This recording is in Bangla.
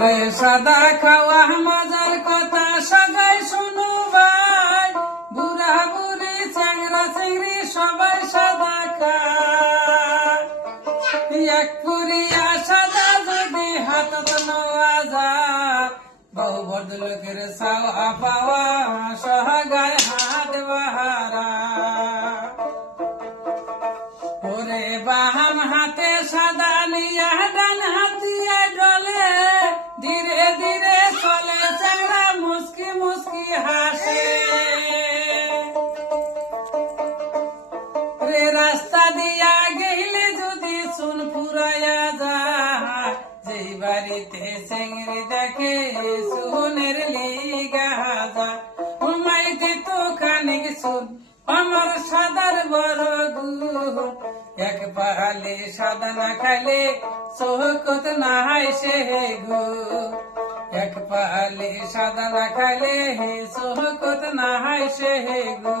রে সাদা খাওয়া মজার কথা সবাই শুনু ভাই, বুড়া বুড়ি চ্যাংরা চিংড়ি সবাই সাদা খায়। এক পুরিয়া সাদা যদি হাতত নেওয়া যায়, বহু ভদ্রলোকের চাওয়া পাওয়া সহগায় হাত বাহারা। ওরে বাম হাতে সাদা নিয়া ডান হাতিয়া ডলে, ধীরে ধীরে চলে চ্যাংড়া মুস্কি মুস্কি হাসে। রে রাস্তা দিয়া গেলে যদি চুন ফুরাইয়া যায়, যেই বাড়িতে চিংড়ি দেখে সুনের লিগা যায়। উমাই দিত খানিক চুন আমার সাদার বড় গুণ, এক পাহালে সাদা না খাইলে শোকত না হয় সে গো। এক পাহালে সাদা না খাইলে শোকত না হয় সে গো।